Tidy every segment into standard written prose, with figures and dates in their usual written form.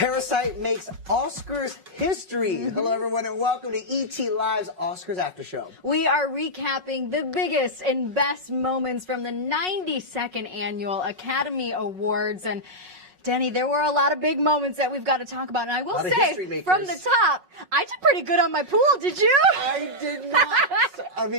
Parasite makes Oscars history. Hello, everyone, and welcome to ET Live's Oscars After Show. We are recapping the biggest and best moments from the 92nd Annual Academy Awards. And Danny, there were a lot of big moments that we've got to talk about. And I will say, from the top, I did pretty good on my pool. Did you? I did not.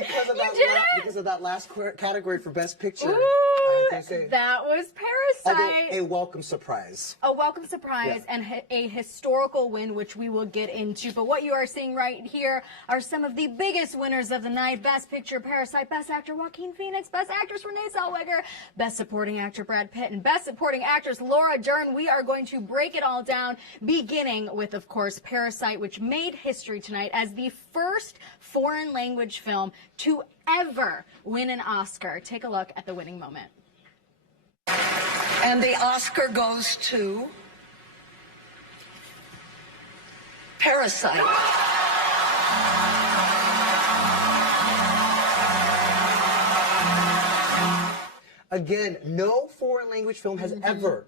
Because of that last category for Best Picture. Ooh, that was Parasite. A welcome surprise. A welcome surprise and a historical win, which we will get into. But what you are seeing right here are some of the biggest winners of the night. Best Picture, Parasite. Best Actor, Joaquin Phoenix. Best Actress, Renee Zellweger. Best Supporting Actor, Brad Pitt. And Best Supporting Actress, Laura Dern. We are going to break it all down, beginning with, of course, Parasite, which made history tonight as the first foreign language film to ever win an Oscar. Take a look at the winning moment. And the Oscar goes to Parasite. Again, no foreign language film has ever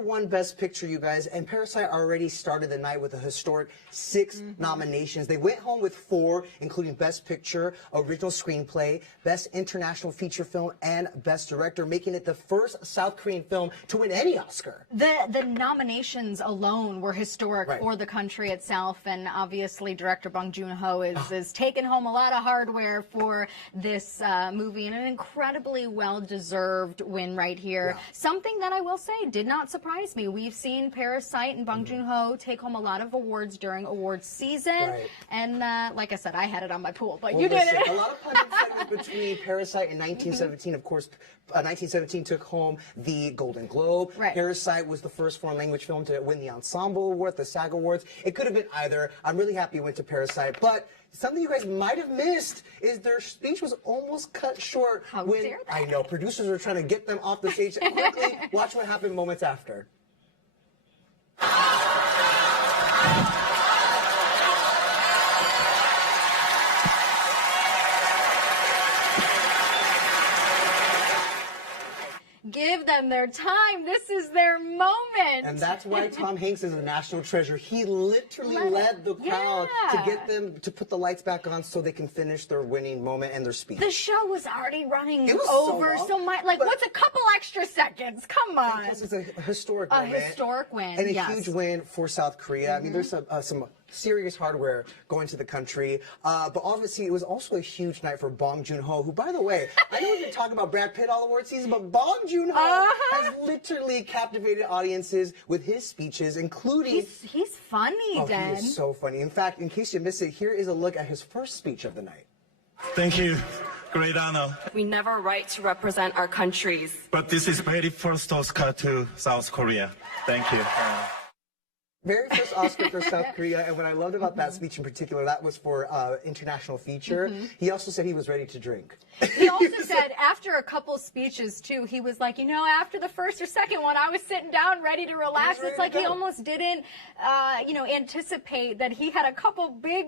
won Best Picture, you guys, and Parasite already started the night with a historic 6 nominations. They went home with 4, including Best Picture, Original Screenplay, Best International Feature Film, and Best Director, making it the first South Korean film to win any Oscar. The nominations alone were historic for the country itself, and obviously director Bong Joon-ho is taking home a lot of hardware for this movie, and an incredibly well-deserved win right here. Something that I will say did not surprise me. We've seen Parasite and Bong Joon-ho take home a lot of awards during awards season, and like I said, I had it on my pool, but you didn't. A lot of pundits said between Parasite and 1917. Of course, 1917 took home the Golden Globe. Parasite was the first foreign language film to win the Ensemble Award, the SAG Awards. It could have been either. I'm really happy it went to Parasite, but something you guys might have missed is their speech was almost cut short. How dare they? I know, producers were trying to get them off the stage quickly. Watch what happened moments after. Give them their time. This is their moment. And that's why Tom Hanks is a national treasure. He literally led the crowd to get them to put the lights back on so they can finish their winning moment and their speech. The show was already running over, so what's a couple extra seconds? Come on. Because it's a historic moment. A historic win. And a huge win for South Korea. I mean, there's some serious hardware going to the country. But obviously, it was also a huge night for Bong Joon-ho, who, by the way, I know we've been talking about Brad Pitt all award season, but Bong Joon-ho has literally captivated audiences with his speeches, including... He's funny, Dan. He is so funny. In fact, in case you missed it, here is a look at his first speech of the night. Thank you. Great honor. We never write to represent our countries. But this is very first Oscar to South Korea. Thank you. Very first Oscar for South Korea, and what I loved about that speech in particular, that was for international feature. He also said he was ready to drink. He also said after a couple speeches, too, he was like, you know, after the first or second one, I was sitting down ready to relax. It's like he almost didn't, you know, anticipate that he had a couple big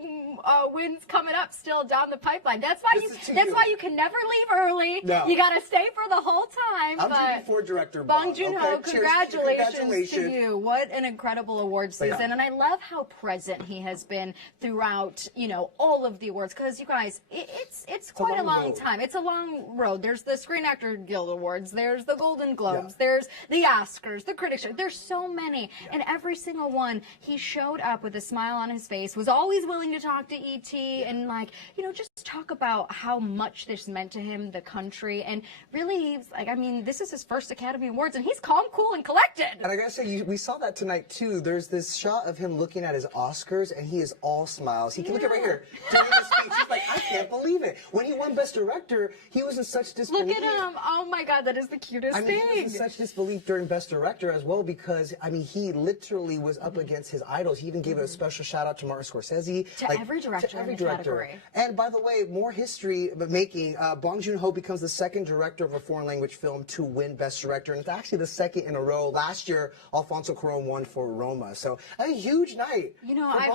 wins coming up still down the pipeline. That's why you can never leave early. No. You got to stay for the whole time. I'm drinking for director Bong Joon-ho, okay? congratulations to you. What an incredible award season. And I love how present he has been throughout, you know, all of the awards. Because, you guys, it's quite a long time. It's a long road. There's the Screen Actor Guild Awards. There's the Golden Globes. There's the Oscars, the Critics' Choice. There's so many. And every single one, he showed up with a smile on his face, was always willing to talk to E.T. and, like, you know, just talk about how much this meant to him, the country. And really, he's like, I mean, this is his first Academy Awards, and he's calm, cool, and collected. And I gotta say, we saw that tonight, too. There's this shot of him looking at his Oscars, and he is all smiles. He can look at right here. During the speech, he's like, I can't believe it. When he won Best Director, he was in such disbelief. Look at him. Oh, my God, that is the cutest thing. He was in such disbelief during Best Director as well because, I mean, he literally was up against his idols. He even gave a special shout-out to Martin Scorsese. To every director in the category. And, by the way, more history making, Bong Joon-ho becomes the second director of a foreign language film to win Best Director, and it's actually the second in a row. Last year, Alfonso Cuarón won for Roma. So, a huge night. You know, I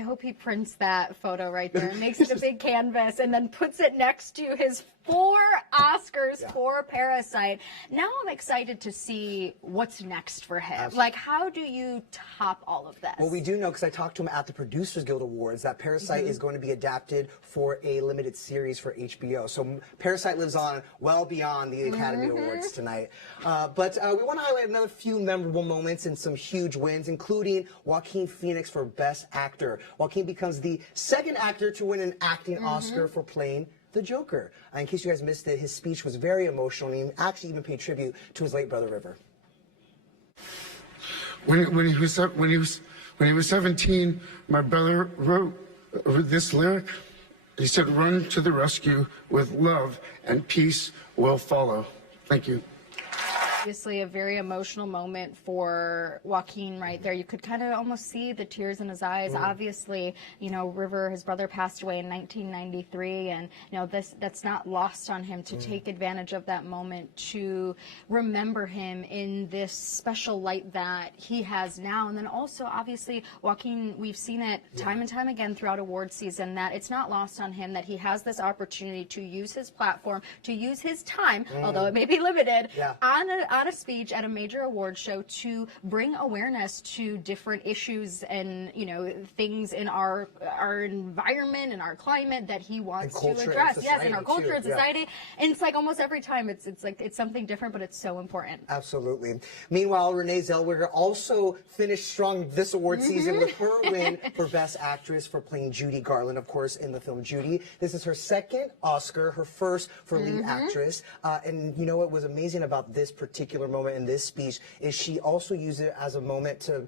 hope he prints that photo right there and makes it a big canvas and then puts it next to his 4 Oscars for Parasite. Now I'm excited to see what's next for him. Absolutely. Like, how do you top all of this? Well, we do know, because I talked to him at the Producers Guild Awards, that Parasite is going to be adapted for a limited series for HBO. So Parasite lives on well beyond the Academy Awards tonight. But we want to highlight another few memorable moments and some huge wins, including Joaquin Phoenix for Best Actor. Joaquin becomes the second actor to win an acting Oscar for playing the Joker. In case you guys missed it, his speech was very emotional, and he actually even paid tribute to his late brother River. When he was 17, my brother wrote this lyric. He said, "Run to the rescue with love, and peace will follow." Thank you. Obviously a very emotional moment for Joaquin right there. You could kind of almost see the tears in his eyes. Obviously, you know, River, his brother, passed away in 1993, and you know, that's not lost on him to take advantage of that moment to remember him in this special light that he has now. And then also, obviously, Joaquin, we've seen it time and time again throughout award season, that it's not lost on him that he has this opportunity to use his platform, to use his time, although it may be limited, on a speech at a major award show to bring awareness to different issues and, you know, things in our environment and our climate that he wants to address. Yes, in our culture and society. And it's like almost every time it's like it's something different, but it's so important. Absolutely. Meanwhile, Renee Zellweger also finished strong this award season with her win for Best Actress for playing Judy Garland, of course, in the film Judy. This is her second Oscar, her first for lead actress. And you know what was amazing about this particular moment in this speech is she also used it as a moment to,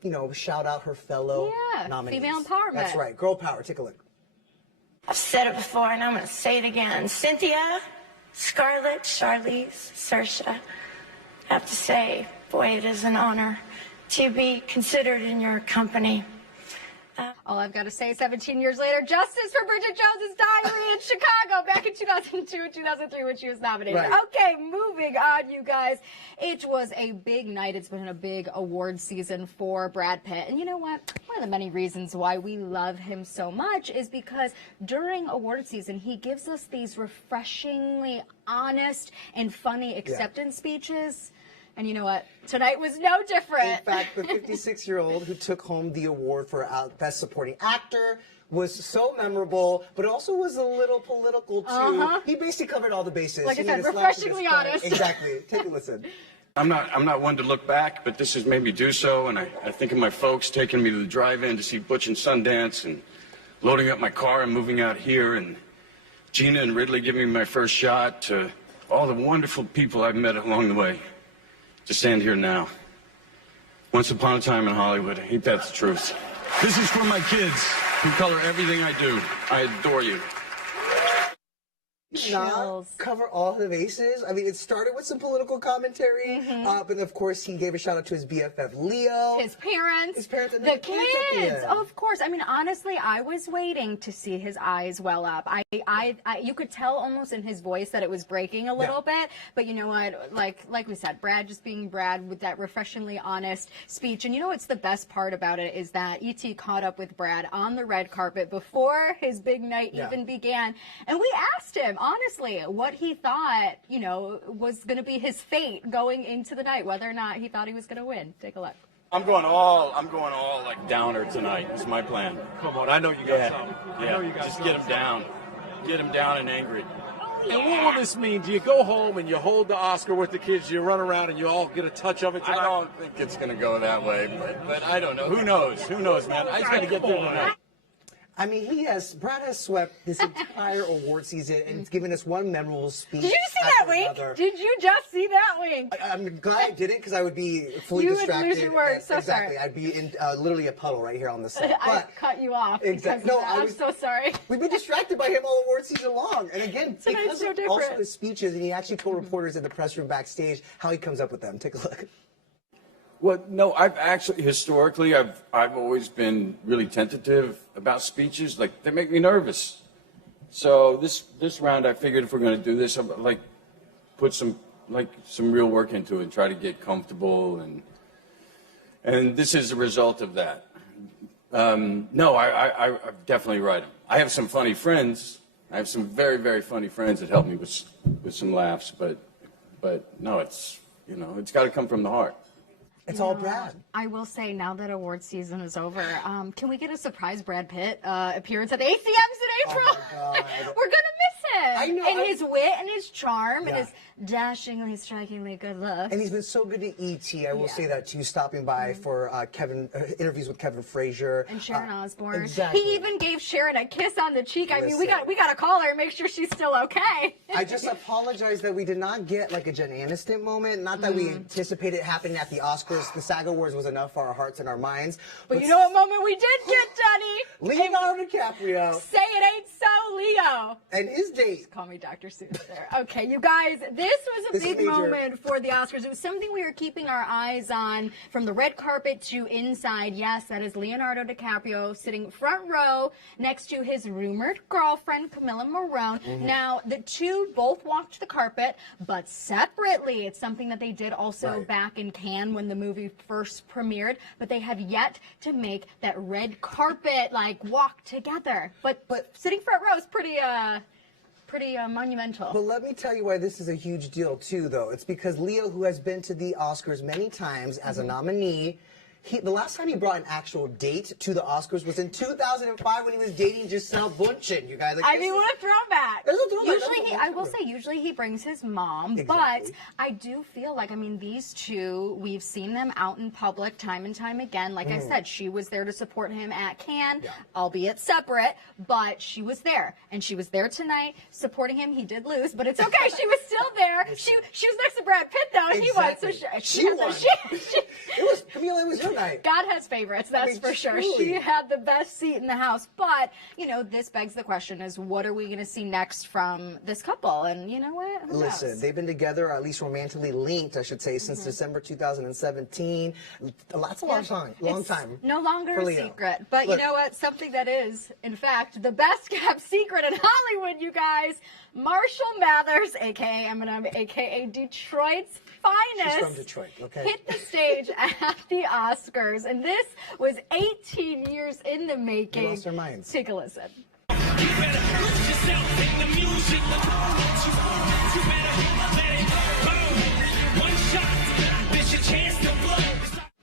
you know, shout out her fellow nominees. Female empowerment. That's right. Girl power. Take a look. I've said it before, and I'm going to say it again. Cynthia, Scarlett, Charlize, Saoirse, I have to say, boy, it is an honor to be considered in your company. All I've got to say, 17 years later, justice for Bridget Jones's Diary in Chicago back in 2002 and 2003 when she was nominated. Right. Okay, moving on, you guys. It was a big night. It's been a big award season for Brad Pitt. And you know what? One of the many reasons why we love him so much is because during award season, he gives us these refreshingly honest and funny acceptance speeches. And you know what? Tonight was no different. In fact, the 56-year-old who took home the award for Best Supporting Actor was so memorable, but also was a little political, too. He basically covered all the bases. Like I said, refreshingly honest. Exactly. Take a listen. I'm not one to look back, but this has made me do so, and I think of my folks taking me to the drive-in to see Butch and Sundance, and loading up my car and moving out here, and Gina and Ridley giving me my first shot, to all the wonderful people I've met along the way. To stand here now. Once upon a time in Hollywood. Ain't that the truth? This is for my kids who color everything I do. I adore you. Not cover all the bases. I mean, it started with some political commentary, but of course he gave a shout out to his BFF Leo, his parents, and the kids. Of course. I mean, honestly, I was waiting to see his eyes well up. You could tell almost in his voice that it was breaking a little bit. But you know what? Like we said, Brad just being Brad with that refreshingly honest speech. And you know what's the best part about it is that E.T. caught up with Brad on the red carpet before his big night even began, and we asked him honestly what he thought, you know, was going to be his fate going into the night, whether or not he thought he was going to win. Take a look. I'm going all like downer tonight. Is my plan. Come on, I know you got something. I know you got just something. get him down. Get him down and angry. And what will this mean? Do you go home and you hold the Oscar with the kids, you run around and you all get a touch of it tonight? I don't think it's going to go that way, but I don't know. Who knows? Who knows, man? I just got to get through tonight. I mean, Brad has swept this entire award season, and it's given us one memorable speech. Did you see that wink? Another. Did you just see that wink? I'm glad I didn't, because I would be fully distracted. You would lose your words. So exactly. sorry. I'd be in literally a puddle right here on the set. I cut you off. Exactly. No, I'm so sorry. We've been distracted by him all award season long, and again, because so of different. also his speeches, and he actually told reporters in the press room backstage how he comes up with them. Take a look. Well, no, I've actually, historically, I've always been really tentative about speeches. Like, they make me nervous. So this round, I figured if we're going to do this, I'd like put some real work into it and try to get comfortable, and this is a result of that. No, I definitely write them. I have some funny friends I have some very, very funny friends that help me with some laughs, but no, it's, you know, it's got to come from the heart. It's all Brad. I will say, now that award season is over, can we get a surprise Brad Pitt appearance at the ACMs in April? Oh my God. We're gonna miss him. I know. And his wit and his charm and Yeah. his dashingly, strikingly good looks. And he's been so good to E.T. I will say that too, stopping by for interviews with Kevin Frazier. And Sharon Osbourne. Exactly. He even gave Sharon a kiss on the cheek. I mean, we Listen. got to call her and make sure she's still okay. I just apologize that we did not get like a Jen Aniston moment. Not that we anticipated it happening at the Oscars. The SAG Awards was enough for our hearts and our minds. But you know what moment we did get, Dunny? Leonardo DiCaprio Say it ain't so, Leo. and his date. Call me Dr. Seuss there. Okay, you guys, this was a This is big major. moment for the Oscars. It was something we were keeping our eyes on from the red carpet to inside. Yes, that is Leonardo DiCaprio sitting front row next to his rumored girlfriend, Camilla Morrone. Now, the two both walked the carpet, but separately. It's something that they did also back in Cannes when the movie first premiered, but they have yet to make that red carpet, like, walk together. But sitting front row is pretty monumental. But let me tell you why this is a huge deal too, though. It's because Leo, who has been to the Oscars many times as a nominee, the last time he brought an actual date to the Oscars was in 2005 when he was dating Giselle Bundchen. You guys, like, I mean, what a throwback. There's a throwback. Usually, I will say, usually he brings his mom, Exactly. but I do feel like, I mean, these two, we've seen them out in public time and time again. Like I said, she was there to support him at Cannes, albeit separate, but she was there, and she was there tonight supporting him. He did lose, but it's okay. She was still there. She was next to Brad Pitt though, and Exactly. he won. So She won. It was Camila. It was your night. God has favorites, that's for sure. truly. She had the best seat in the house. But, you know, this begs the question is, what are we going to see next from this couple? And you know what? Who Listen, knows? they've been together, or at least romantically linked, I should say, since December 2017. That's a long time. It's no longer for a Leo. secret. But Look, you know what? Something that is, in fact, the best kept secret in Hollywood, you guys. Marshall Mathers, a.k.a. Eminem, a.k.a. Detroit's finest. She's from Detroit, okay? Hit the stage at the Oscars. And this was 18 years in the making. We lost our minds. Take a listen.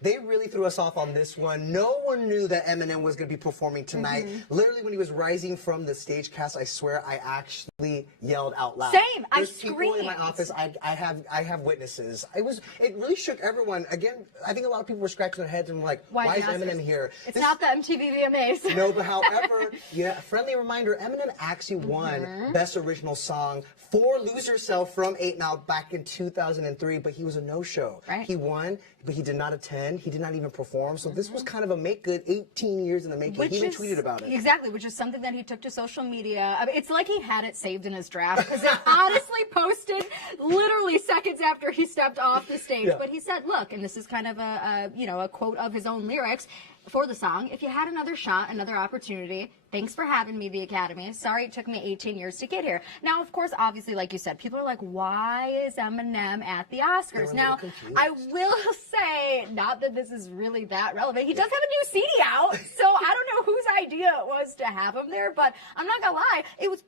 They really threw us off on this one. No one knew that Eminem was going to be performing tonight. Literally, when he was rising from the stage cast, I swear I actually yelled out loud. Same. I There's people in my screamed. office. I have witnesses. It really shook everyone. Again, I think a lot of people were scratching their heads and were like, why is the Oscars? Eminem here? It's not the MTV VMAs. No, but however, yeah, friendly reminder, Eminem actually won Best Original Song for Lose Yourself from 8 Mile back in 2003, but he was a no-show. Right. He won, but he did not attend. He did not even perform. So this was kind of a make-good 18 years in the making. He even tweeted about it. Exactly, which is something that he took to social media. I mean, it's like he had it saved in his draft because it honestly posted literally seconds after he stepped off the stage. Yeah. But he said, look, and this is kind of a quote of his own lyrics for the song, if you had another shot, another opportunity, thanks for having me, the Academy. Sorry it took me 18 years to get here. Now, of course, obviously, like you said, people are like, why is Eminem at the Oscars? Now, I will say, not that this is really that relevant, he does have a new CD out, so I don't know whose idea it was to have him there, but I'm not gonna lie, it was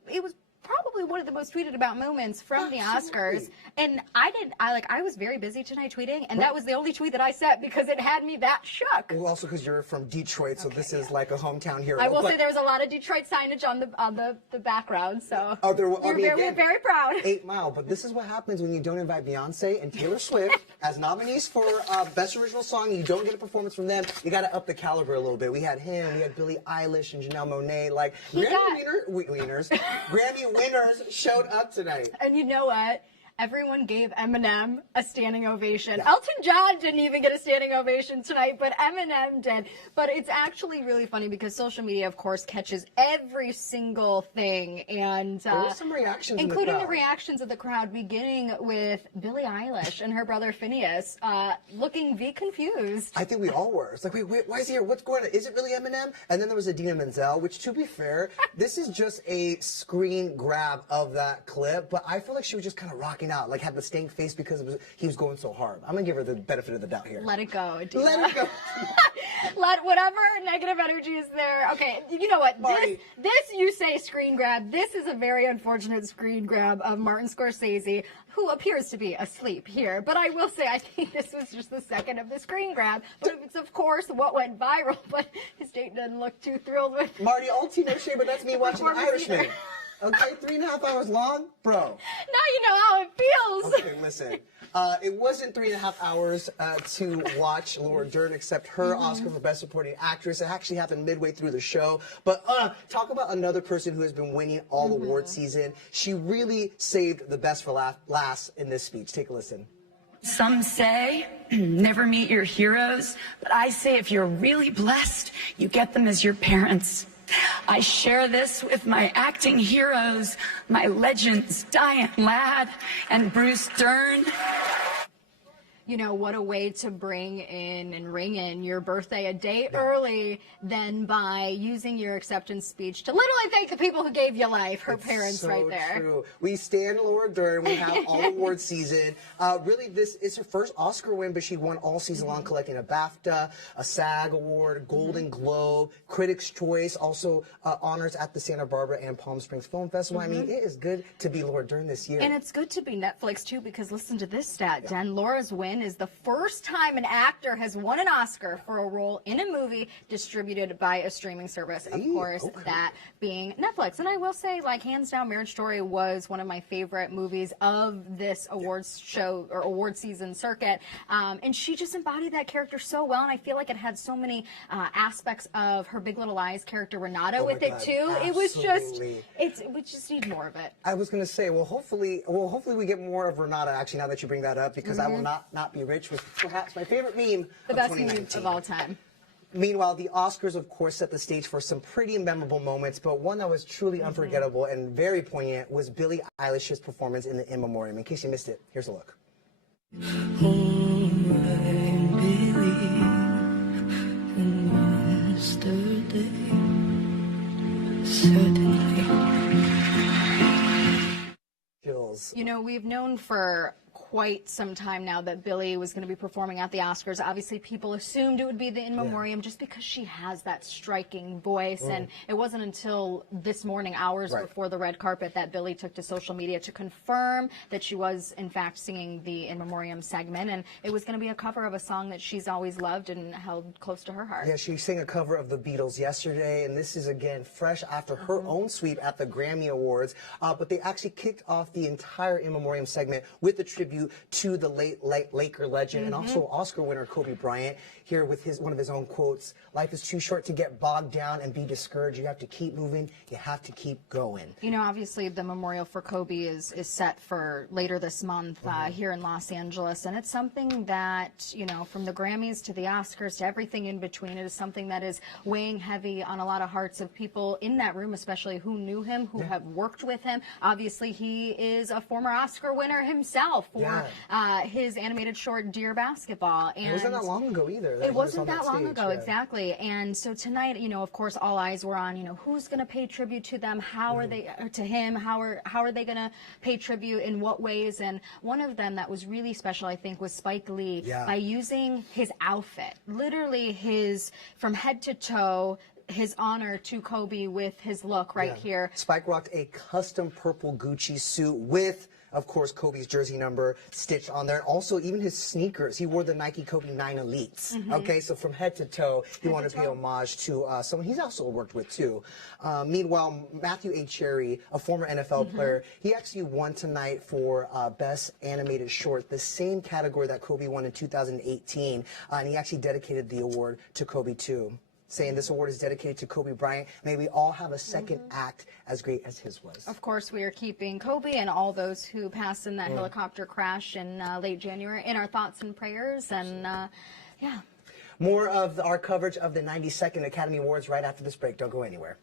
probably one of the most tweeted about moments from the Oscars. And I was very busy tonight tweeting, and that was the only tweet that I sent because it had me that shook. Well, also because you're from Detroit, so this is like a hometown hero. I will say there was a lot of Detroit signage on the background, so we're very proud. 8 Mile, but this is what happens when you don't invite Beyonce and Taylor Swift as nominees for Best Original Song. You don't get a performance from them. You got to up the caliber a little bit. We had him, we had Billie Eilish and Janelle Monáe. Like Grammy winners showed up tonight. And you know what? Everyone gave Eminem a standing ovation. Yeah. Elton John didn't even get a standing ovation tonight, but Eminem did. But it's actually really funny because social media, of course, catches every single thing. And there were some reactions including the reactions of the crowd, beginning with Billie Eilish and her brother Phineas looking confused. I think we all were. It's like, wait, why is he here? What's going on? Is it really Eminem? And then there was Idina Menzel, which, to be fair, this is just a screen grab of that clip, but I feel like she was just kind of rocking working out, like had the stank face because he was going so hard. I'm gonna give her the benefit of the doubt here. Let it go, Adila. Let it go. Let whatever negative energy is there. Okay, you know what? Marty. This you say screen grab. This is a very unfortunate screen grab of Martin Scorsese, who appears to be asleep here. But I will say, I think this was just the second of the screen grab. But it's, of course, what went viral. But his date doesn't look too thrilled with Marty, all tea, no shade, but that's me watching The Irishman. Okay, 3.5 hours long? Bro. Now you know how it feels. Okay, listen. It wasn't 3.5 hours to watch Laura Dern accept her Oscar for Best Supporting Actress. It actually happened midway through the show. But talk about another person who has been winning all award season. She really saved the best for last in this speech. Take a listen. Some say never meet your heroes, but I say if you're really blessed, you get them as your parents. I share this with my acting heroes, my legends, Diane Ladd and Bruce Dern. You know, what a way to bring in and ring in your birthday a day early than by using your acceptance speech to literally thank the people who gave you life, her parents so right there. True. We stand Laura Dern. We have all award season. Really, this is her first Oscar win, but she won all season long, collecting a BAFTA, a SAG Award, Golden Globe, Critics' Choice, also honors at the Santa Barbara and Palm Springs Film Festival. I mean, it is good to be Laura Dern this year. And it's good to be Netflix, too, because listen to this stat, Den. Laura's win is the first time an actor has won an Oscar for a role in a movie distributed by a streaming service. Of course, that being Netflix. And I will say, like, hands down, Marriage Story was one of my favorite movies of this awards show or award season circuit. And she just embodied that character so well. And I feel like it had so many aspects of her Big Little Lies character Renata with it, too. Absolutely. It was just, we just need more of it. I was going to say, well, hopefully we get more of Renata, actually, now that you bring that up, because I Will Not Be Rich was perhaps my favorite meme the of best 2019. meme of all time. Meanwhile, the Oscars, of course, set the stage for some pretty memorable moments, but one that was truly unforgettable and very poignant was Billie Eilish's performance in the In Memoriam. In case you missed it, here's a look. You know, we've known for quite some time now that Billie was going to be performing at the Oscars. Obviously, people assumed it would be the In Memoriam just because she has that striking voice. And it wasn't until this morning, hours before the red carpet, that Billie took to social media to confirm that she was, in fact, singing the In Memoriam segment. And it was going to be a cover of a song that she's always loved and held close to her heart. Yeah, she sang a cover of the Beatles yesterday, and this is, again, fresh after her own sweep at the Grammy Awards. But they actually kicked off the entire In Memoriam segment with a tribute to the late Laker legend and also Oscar winner Kobe Bryant, here with one of his own quotes: "Life is too short to get bogged down and be discouraged. You have to keep moving. You have to keep going." You know, obviously the memorial for Kobe is set for later this month here in Los Angeles, and it's something that, you know, from the Grammys to the Oscars to everything in between, it is something that is weighing heavy on a lot of hearts of people in that room, especially who knew him, who have worked with him. Obviously, he is a former Oscar winner himself for his animated short Dear Basketball. And it wasn't that long ago either. It wasn't that long ago, exactly. And so tonight, you know, of course, all eyes were on, you know, who's going to pay tribute to them, how are they, to him, how are they going to pay tribute, in what ways? And one of them that was really special, I think, was Spike Lee, by using his outfit, literally his, from head to toe, his honor to Kobe with his look here. Spike rocked a custom purple Gucci suit with, of course, Kobe's jersey number stitched on there. And also, even his sneakers. He wore the Nike Kobe 9 Elites. Okay, so from head to toe, he wanted to pay homage to someone he's also worked with, too. Meanwhile, Matthew A. Cherry, a former NFL player, he actually won tonight for Best Animated Short, the same category that Kobe won in 2018. And he actually dedicated the award to Kobe, too, saying this award is dedicated to Kobe Bryant. May we all have a second act as great as his was. Of course, we are keeping Kobe and all those who passed in that helicopter crash in late January in our thoughts and prayers. And more of our coverage of the 92nd Academy Awards right after this break. Don't go anywhere.